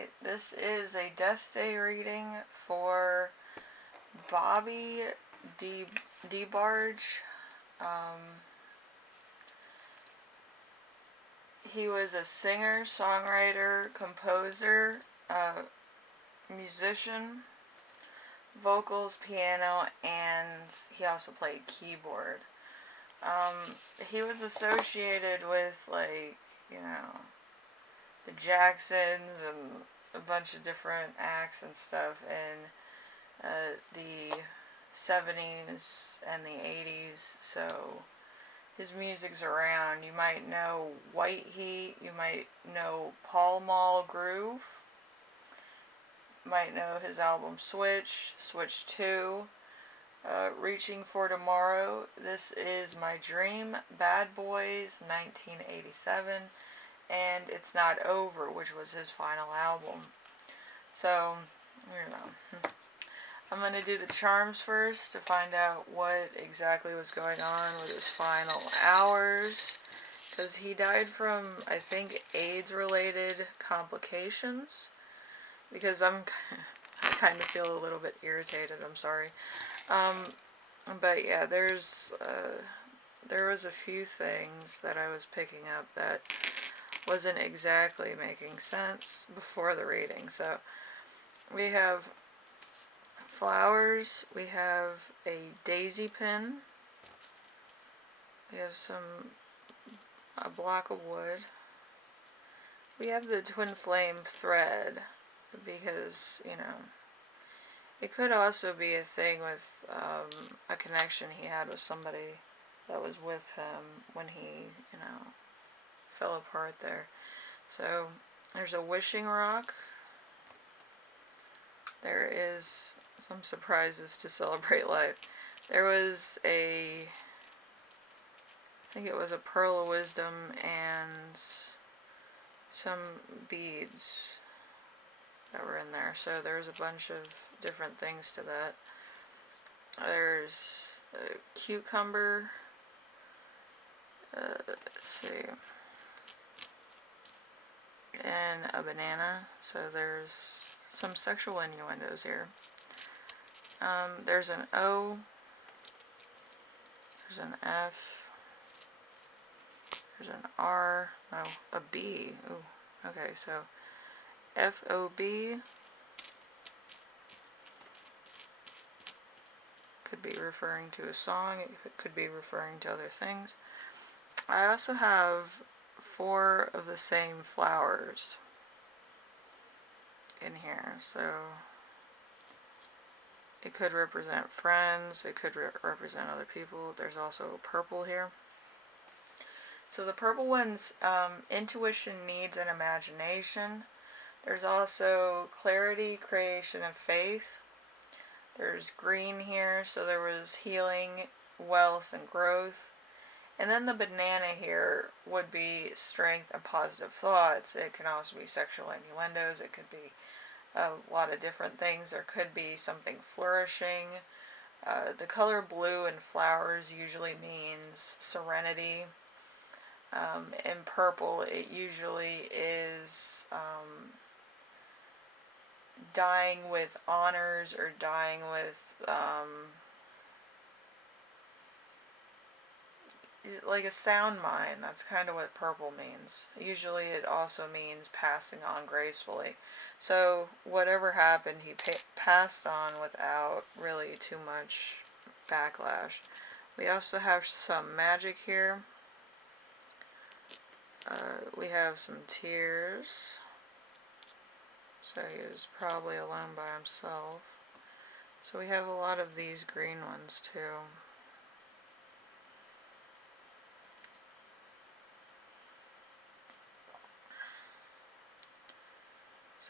Alright, this is a Death Day reading for Bobby Debarge. He was a singer, songwriter, composer, musician, vocals, piano, and he also played keyboard. He was associated with, like, the Jacksons and a bunch of different acts and stuff in the 70s and the 80s, so his music's around. You might know White Heat, you might know Pall Mall Groove, might know his album Switch 2, Reaching for Tomorrow, This Is My Dream, Bad Boys, 1987, and It's Not Over, which was his final album. So, I'm going to do the charms first to find out what exactly was going on with his final hours, because he died from, I think, AIDS-related complications, because I kind of feel a little bit irritated, I'm sorry. But yeah, there was a few things that I was picking up that wasn't exactly making sense before the reading. So we have flowers, we have a daisy pin, we have a block of wood, we have the twin flame thread, because, it could also be a thing with a connection he had with somebody that was with him when he, fell apart there. So there's a wishing rock. There is some surprises to celebrate life. There was I think it was a pearl of wisdom and some beads that were in there. So there's a bunch of different things to that. There's a cucumber. Let's see. And a banana. So there's some sexual innuendos here. There's an O. There's an F. There's an R. Oh, a B. Ooh. Okay, so F-O-B. Could be referring to a song. It could be referring to other things. I also have 4 of the same flowers in here, so it could represent friends, it could represent other people. There's also purple here. So the purple one's intuition, needs, and imagination. There's also clarity, creation, and faith. There's green here, so there was healing, wealth, and growth. And then the banana here would be strength and positive thoughts. It can also be sexual innuendos. It could be a lot of different things. There could be something flourishing. The color blue in flowers usually means serenity. In purple, it usually is dying with honors or dying with like a sound mind. That's kind of what purple means. Usually it also means passing on gracefully. So whatever happened, he passed on without really too much backlash. We also have some magic here. We have some tears. So he was probably alone by himself. So we have a lot of these green ones too.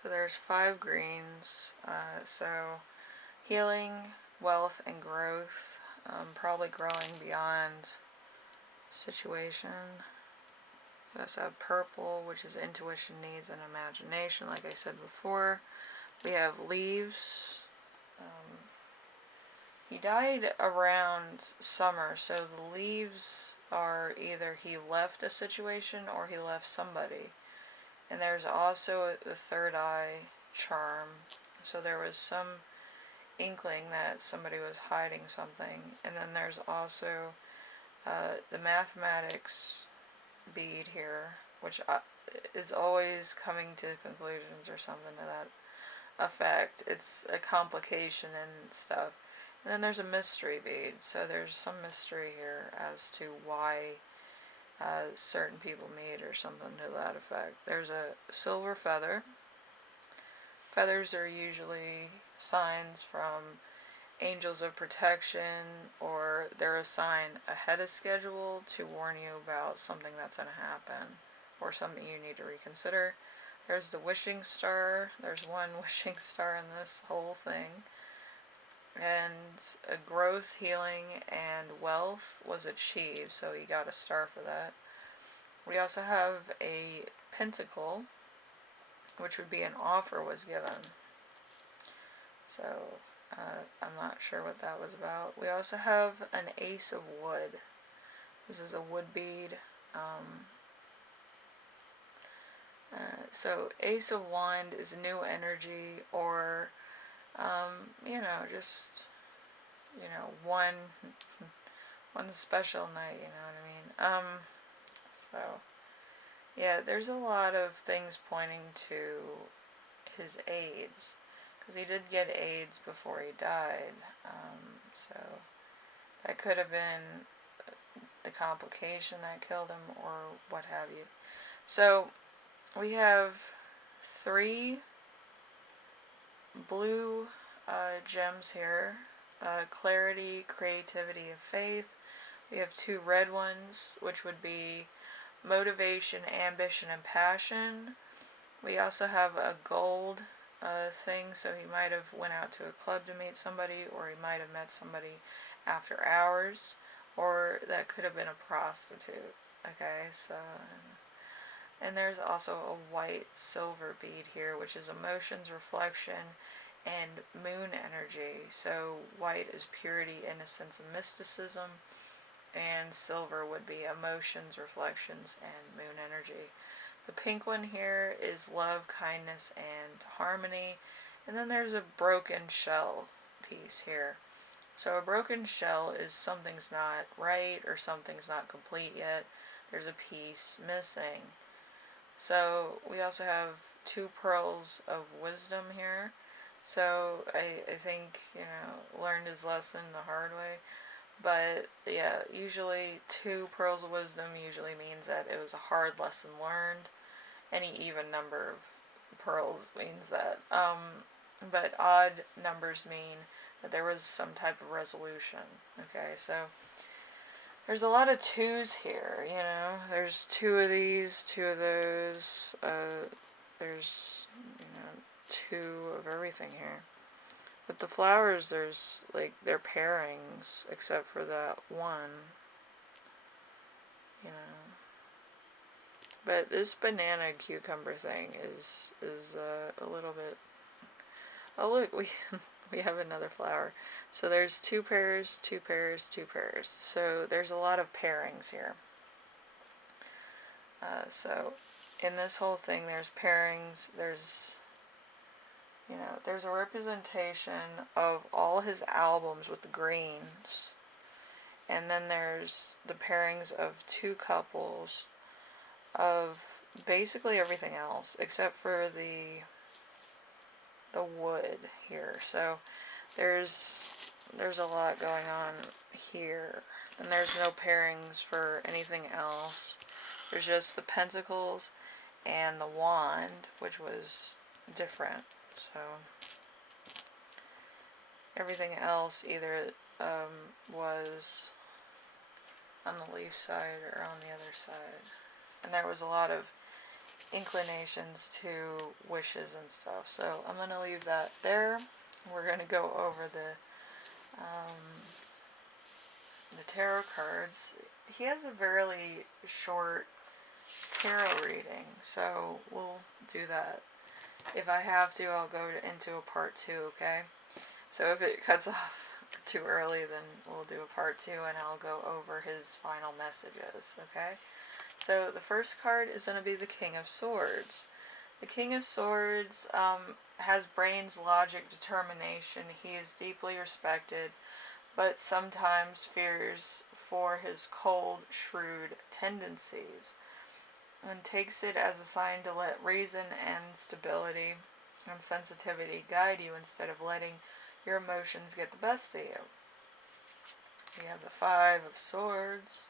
So there's 5 greens. So healing, wealth, and growth. Probably growing beyond situation. We also have purple, which is intuition, needs, and imagination, like I said before. We have leaves. He died around summer, so the leaves are either he left a situation or he left somebody. And there's also the third eye charm. So there was some inkling that somebody was hiding something. And then there's also the mathematics bead here, which is always coming to conclusions or something to that effect. It's a complication and stuff. And then there's a mystery bead, so there's some mystery here as to why certain people meet or something to that effect. There's a silver feather. Feathers are usually signs from angels of protection, or they're a sign ahead of schedule to warn you about something that's going to happen or something you need to reconsider. There's the wishing star. There's one wishing star in this whole thing. And a growth, healing, and wealth was achieved, so he got a star for that. We also have a pentacle, which would be an offer was given. So, I'm not sure what that was about. We also have an ace of wood. This is a wood bead. So ace of wand is new energy, or just one special night. You know what I mean? So yeah, there's a lot of things pointing to his AIDS, because he did get AIDS before he died. So that could have been the complication that killed him, or what have you. So we have 3 blue gems here. Clarity, creativity, and faith. We have 2 red ones, which would be motivation, ambition, and passion. We also have a gold thing, so he might have went out to a club to meet somebody, or he might have met somebody after hours, or that could have been a prostitute. Okay, so, and there's also a white silver bead here, which is emotions, reflection, and moon energy. So white is purity, innocence, and mysticism, and silver would be emotions, reflections, and moon energy. The pink one here is love, kindness, and harmony. And then there's a broken shell piece here. So a broken shell is something's not right, or something's not complete yet. There's a piece missing. So we also have 2 pearls of wisdom here. So I think, learned his lesson the hard way. But yeah, usually 2 pearls of wisdom usually means that it was a hard lesson learned. Any even number of pearls means that. But odd numbers mean that there was some type of resolution. Okay, so there's a lot of 2s here, There's 2 of these, 2 of those. There's, 2 of everything here. But the flowers, there's, they're pairings, except for that one, But this banana cucumber thing is a little bit... Oh, look, we have another flower. So there's 2 pairs, 2 pairs, 2 pairs. So there's a lot of pairings here. So in this whole thing, there's pairings, there's a representation of all his albums with the greens. And then there's the pairings of 2 couples of basically everything else, except for the wood here. So there's a lot going on here. And there's no pairings for anything else. There's just the pentacles and the wand, which was different. So everything else either was on the leaf side or on the other side. And there was a lot of inclinations to wishes and stuff. So I'm going to leave that there. We're going to go over the tarot cards. He has a fairly short tarot reading, so we'll do that. If I have to, I'll go into a part 2, okay? So if it cuts off too early, then we'll do a part 2, and I'll go over his final messages, okay? So the first card is going to be the King of Swords. The King of Swords has brains, logic, determination. He is deeply respected, but sometimes fears for his cold, shrewd tendencies, and takes it as a sign to let reason and stability and sensitivity guide you instead of letting your emotions get the best of you. We have the Five of Swords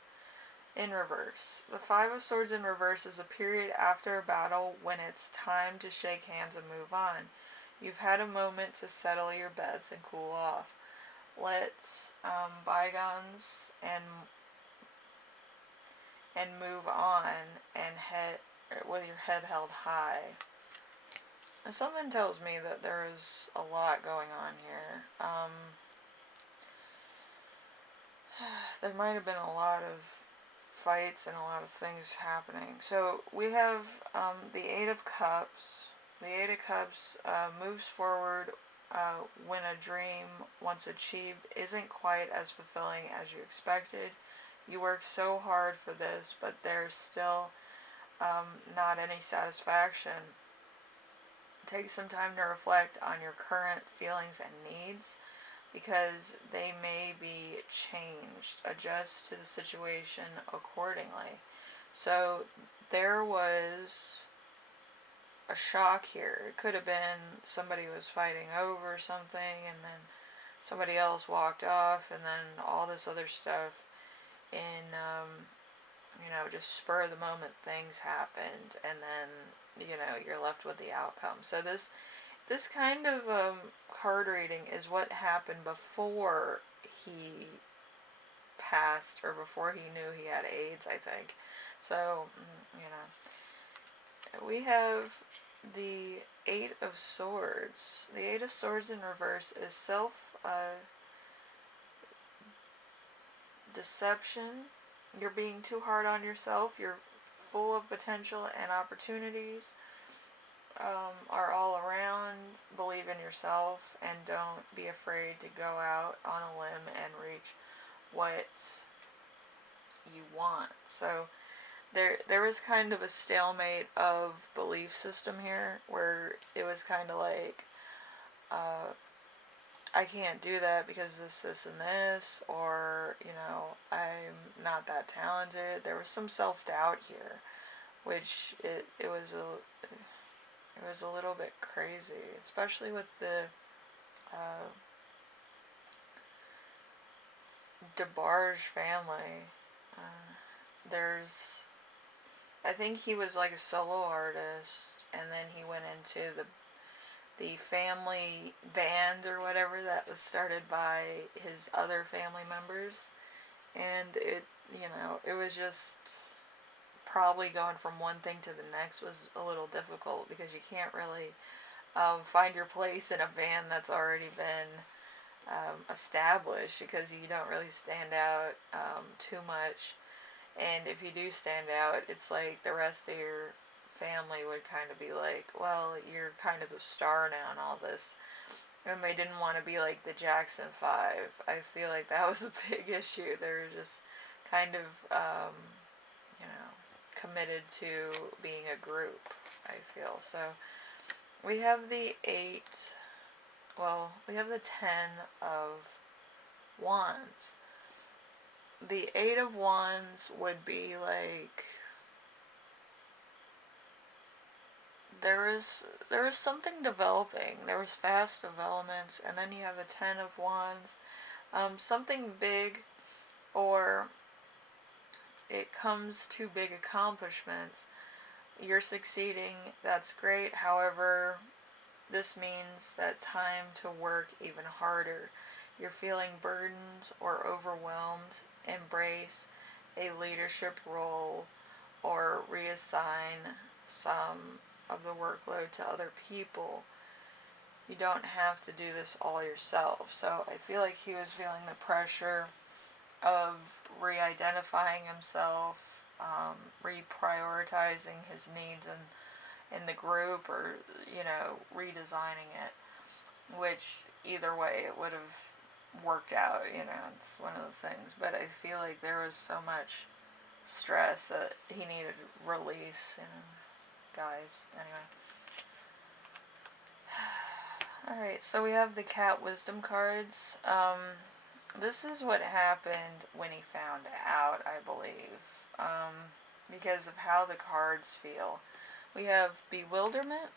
in reverse. The Five of Swords in reverse is a period after a battle when it's time to shake hands and move on. You've had a moment to settle your bets and cool off. Let bygones and move on and head with your head held high. And something tells me that there is a lot going on here. There might have been a lot of fights and a lot of things happening. So we have the Eight of Cups. The Eight of Cups moves forward when a dream, once achieved, isn't quite as fulfilling as you expected. You work so hard for this, but there's still not any satisfaction. Take some time to reflect on your current feelings and needs, because they may be changed. Adjust to the situation accordingly. So there was a shock here. It could have been somebody was fighting over something, and then somebody else walked off, and then all this other stuff. And just spur of the moment things happened, and then you're left with the outcome. So this kind of card reading is what happened before he passed, or before he knew he had AIDS, I think. So, we have the Eight of Swords. The Eight of Swords in reverse is self-deception. You're being too hard on yourself. You're full of potential and opportunities are all around. Believe in yourself and don't be afraid to go out on a limb and reach what you want. So there was kind of a stalemate of belief system here, where it was kind of like, I can't do that because this, and this, or, I'm not that talented. There was some self-doubt here, which it was a little bit crazy, especially with the Debarge family. I think he was like a solo artist, and then he went into the family band or whatever that was started by his other family members, and it was just probably going from one thing to the next was a little difficult, because you can't really find your place in a band that's already been established, because you don't really stand out too much. And if you do stand out, it's like the rest of your family would kind of be like, well, you're kind of the star now and all this. And they didn't want to be like the Jackson 5. I feel like that was a big issue. They were just kind of, committed to being a group, I feel. So we have the 10 of Wands. The 8 of Wands would be like, there is something developing. There was fast developments, and then you have a 10 of Wands. Something big, or it comes to big accomplishments. You're succeeding. That's great. However, this means that time to work even harder. You're feeling burdened or overwhelmed. Embrace a leadership role, or reassign some of the workload to other people. You don't have to do this all yourself. So I feel like he was feeling the pressure of re-identifying himself, reprioritizing his needs in the group, or redesigning it, which either way it would have worked out. It's one of those things. But I feel like there was so much stress that he needed release, guys. Anyway, Alright, so we have the cat wisdom cards. This is what happened when he found out, I believe, because of how the cards feel. We have bewilderment.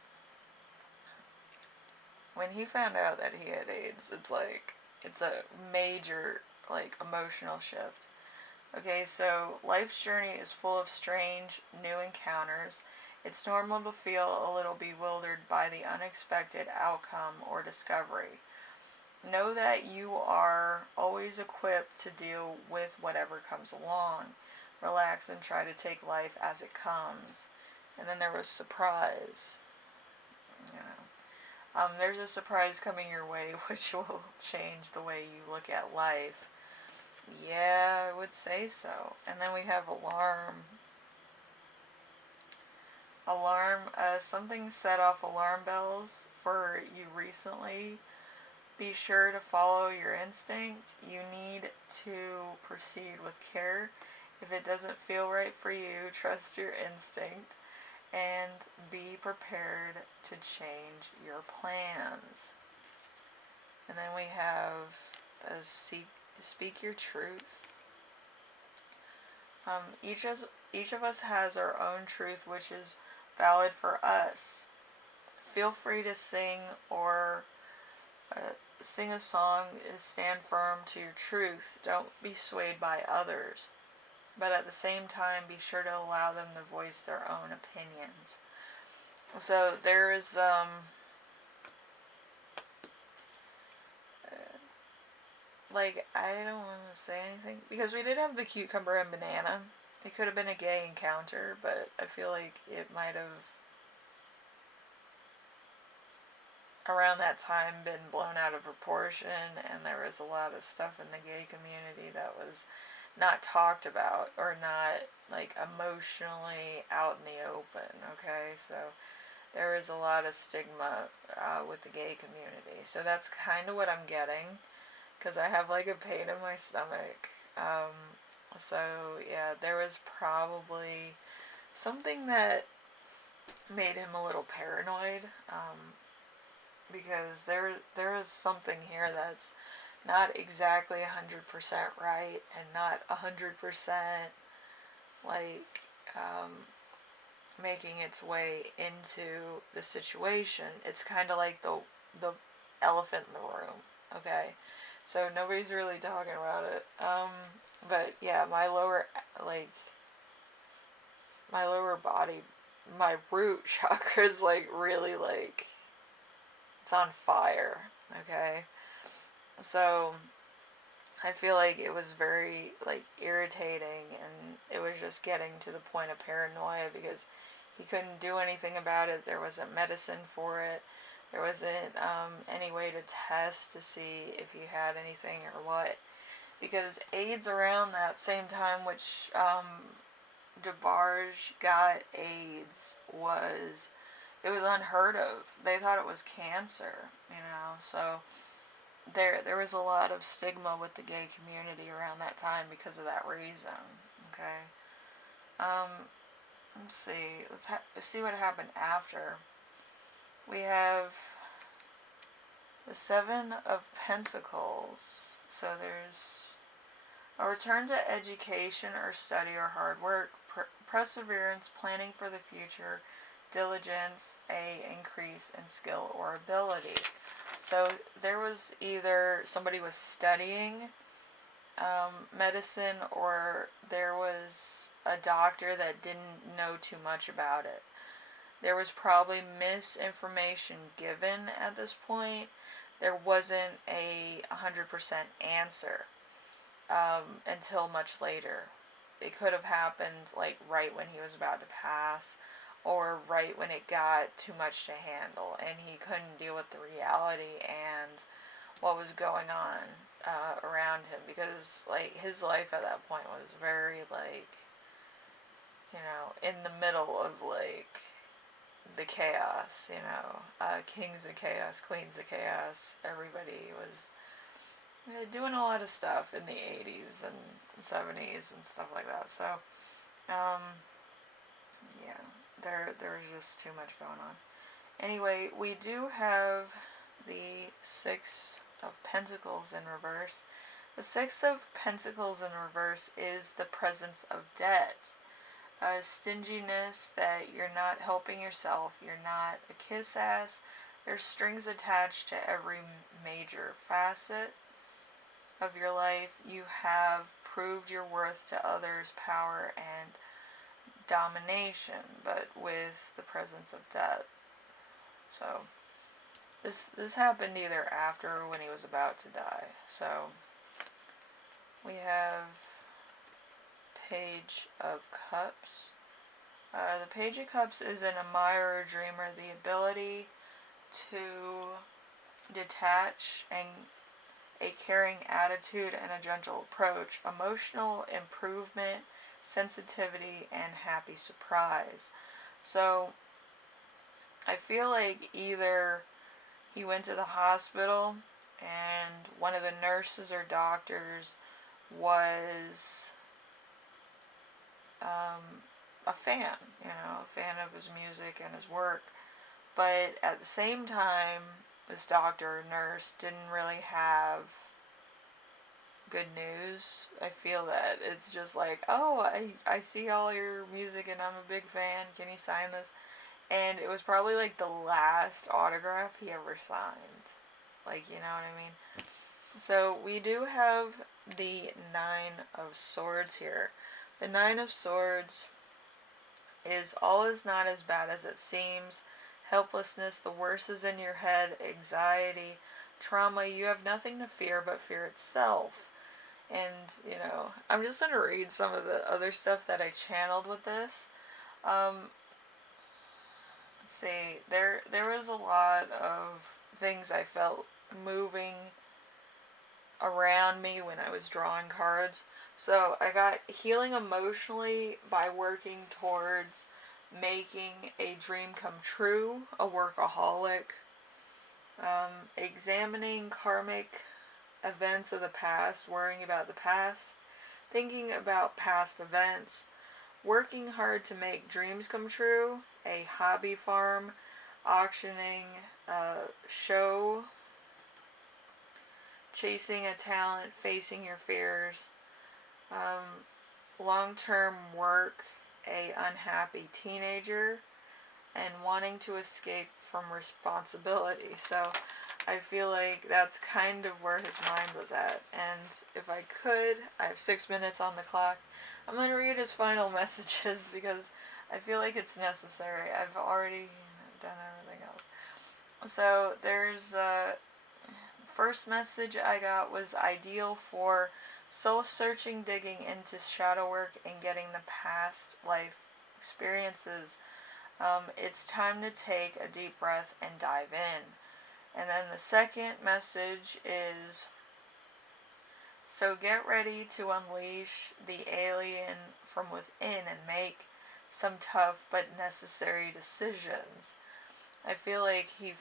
When he found out that he had AIDS, it's a major, emotional shift. Okay, so life's journey is full of strange, new encounters. It's normal to feel a little bewildered by the unexpected outcome or discovery. Know that you are always equipped to deal with whatever comes along. Relax and try to take life as it comes. And then there was surprise. You know, there's a surprise coming your way, which will change the way you look at life. Yeah, I would say so. And then we have alarm. Alarm, something set off alarm bells for you recently. Be sure to follow your instinct. You need to proceed with care. If it doesn't feel right for you, trust your instinct and be prepared to change your plans. And then we have speak your truth. Each of us has our own truth, which is valid for us. Feel free to sing or sing a song. Stand firm to your truth. Don't be swayed by others. But at the same time, be sure to allow them to voice their own opinions. So there is I don't want to say anything because we did have the cucumber and banana. It could have been a gay encounter, but I feel like it might have around that time been blown out of proportion, and there was a lot of stuff in the gay community that was not talked about or not emotionally out in the open. Okay, so there is a lot of stigma with the gay community. So that's kind of what I'm getting, because I have a pain in my stomach. So yeah, there was probably something that made him a little paranoid, because there is something here that's not exactly 100% right and not 100% making its way into the situation. It's kind of like the elephant in the room. Okay, so nobody's really talking about it. But yeah, my lower body, my root chakra is really it's on fire. Okay, so I feel like it was very irritating, and it was just getting to the point of paranoia because he couldn't do anything about it. There wasn't medicine for it. There wasn't any way to test to see if he had anything or what. Because AIDS around that same time, which Debarge got AIDS, it was unheard of. They thought it was cancer, so there was a lot of stigma with the gay community around that time because of that reason. Okay. Let's see. Let's see what happened after. We have the Seven of Pentacles. So there's a return to education or study or hard work, perseverance, planning for the future, diligence, a increase in skill or ability. So there was either somebody was studying medicine, or there was a doctor that didn't know too much about it. There was probably misinformation given at this point. There wasn't a 100% answer until much later. It could have happened right when he was about to pass, or right when it got too much to handle and he couldn't deal with the reality and what was going on around him, because his life at that point was very in the middle of the chaos, kings of chaos, queens of chaos. Everybody was doing a lot of stuff in the 80s and 70s and stuff like that. So yeah, there's just too much going on. Anyway, we do have the Six of Pentacles in reverse. The Six of Pentacles in reverse is the presence of debt. Stinginess, that you're not helping yourself, you're not a kiss ass. There's strings attached to every major facet of your life. You have proved your worth to others, power and domination, but with the presence of debt. So this happened either after or when he was about to die. So we have Page of Cups. The Page of Cups is an admirer, dreamer, the ability to detach and a caring attitude and a gentle approach, emotional improvement, sensitivity, and happy surprise. So I feel like either he went to the hospital and one of the nurses or doctors was a fan, a fan of his music and his work. But at the same time, this doctor or nurse didn't really have good news. I feel that it's just like, oh, I see all your music and I'm a big fan. Can you sign this? And it was probably like the last autograph he ever signed. Like, you know what I mean? So we do have the Nine of Swords here. The Nine of Swords is all is not as bad as it seems. Helplessness, the worst is in your head, anxiety, trauma. You have nothing to fear but fear itself. And, I'm just going to read some of the other stuff that I channeled with this. Let's see. There was a lot of things I felt moving around me when I was drawing cards. So I got healing emotionally by working towards making a dream come true, a workaholic, examining karmic events of the past, worrying about the past, thinking about past events, working hard to make dreams come true, a hobby farm, auctioning, show, chasing a talent, facing your fears, long-term work, a unhappy teenager, and wanting to escape from responsibility. So I feel like that's kind of where his mind was at. And if I could, I have 6 minutes on the clock. I'm going to read his final messages because I feel like it's necessary. I've already done everything else. So there's first message I got was ideal for soul-searching, digging into shadow work, and getting the past life experiences. It's time to take a deep breath and dive in. And then the second message is, so get ready to unleash the alien from within and make some tough but necessary decisions. I feel like he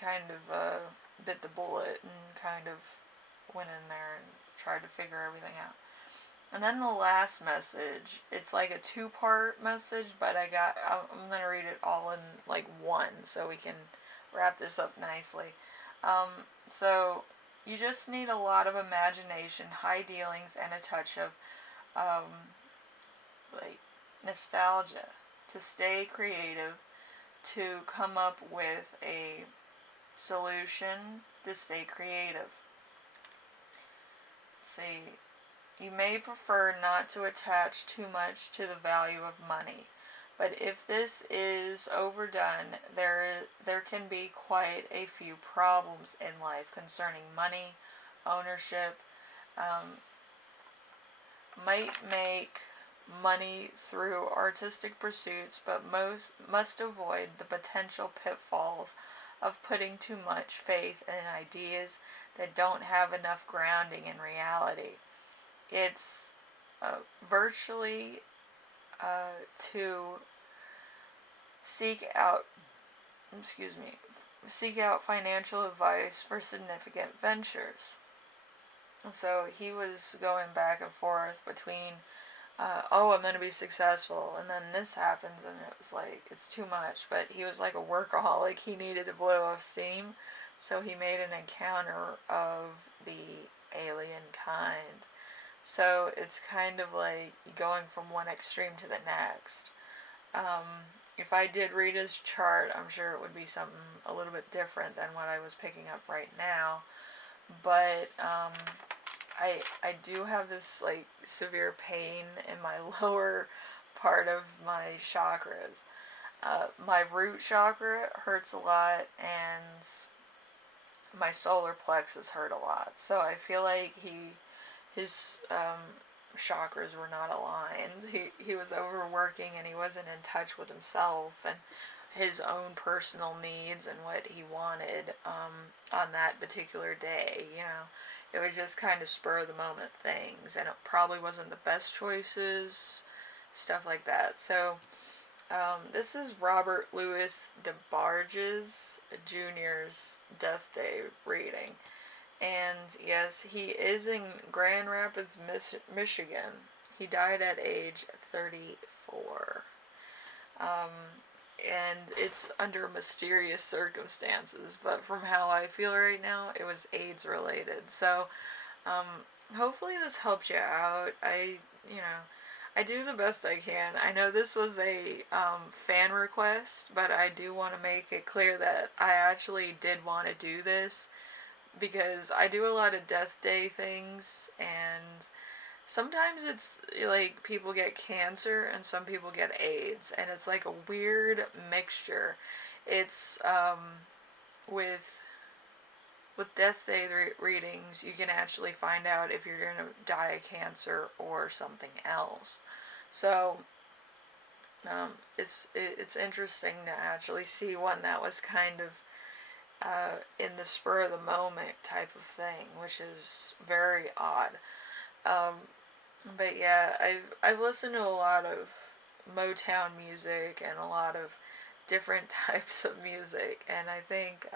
kind of bit the bullet and kind of went in there and tried to figure everything out. And then the last message, it's like a two-part message, but I'm going to read it all in like one so we can wrap this up nicely. So you just need a lot of imagination, high dealings, and a touch of like nostalgia to stay creative, to come up with a solution, to stay creative. See, you may prefer not to attach too much to the value of money, but if this is overdone, there can be quite a few problems in life concerning money, ownership. Might make money through artistic pursuits, but must avoid the potential pitfalls of putting too much faith in ideas that don't have enough grounding in reality. It's virtually to seek out financial advice for significant ventures. So he was going back and forth between, I'm going to be successful, and then this happens, and it was like, it's too much. But he was like a workaholic. He needed to blow off steam. So he made an encounter of the alien kind. So it's kind of like going from one extreme to the next. If I did read his chart, I'm sure it would be something a little bit different than what I was picking up right now. But I do have this like severe pain in my lower part of my chakras. My root chakra hurts a lot, and my solar plexus hurt a lot. So I feel like his chakras were not aligned. He was overworking, and he wasn't in touch with himself and his own personal needs and what he wanted on that particular day. It was just kind of spur of the moment things, and it probably wasn't the best choices, stuff like that. So this is Robert Louis Debarge's Jr.'s Death Day reading. And yes, he is in Grand Rapids, Michigan. He died at age 34. And it's under mysterious circumstances, but from how I feel right now, it was AIDS related. So, hopefully this helped you out. I do the best I can. I know this was a fan request, but I do want to make it clear that I actually did want to do this because I do a lot of Death Day things, and sometimes it's like people get cancer and some people get AIDS, and it's like a weird mixture. It's with Death Day readings, you can actually find out if you're going to die of cancer or something else. So it's interesting to actually see one that was kind of in the spur of the moment type of thing, which is very odd. But yeah, I've listened to a lot of Motown music and a lot of different types of music, and I think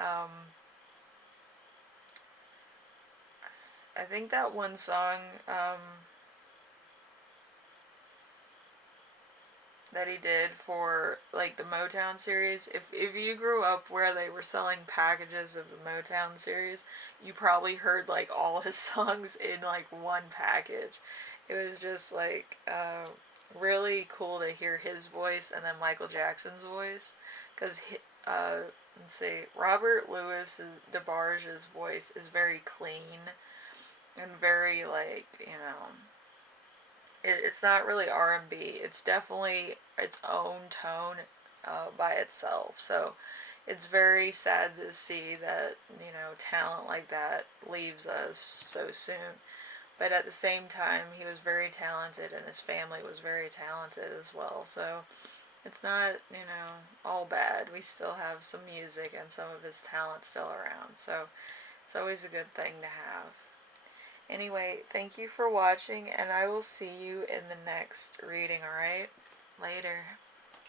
that one song that he did for like the Motown series, if you grew up where they were selling packages of the Motown series, you probably heard like all his songs in like one package. It was just like really cool to hear his voice and then Michael Jackson's voice, because let's see, Robert Louis Debarge's voice is very clean and very like it's not really R&B. It's definitely its own tone by itself. So it's very sad to see that talent like that leaves us so soon. But at the same time, he was very talented, and his family was very talented as well. So it's not all bad. We still have some music and some of his talent still around. So it's always a good thing to have. Anyway, thank you for watching, and I will see you in the next reading, alright? Later.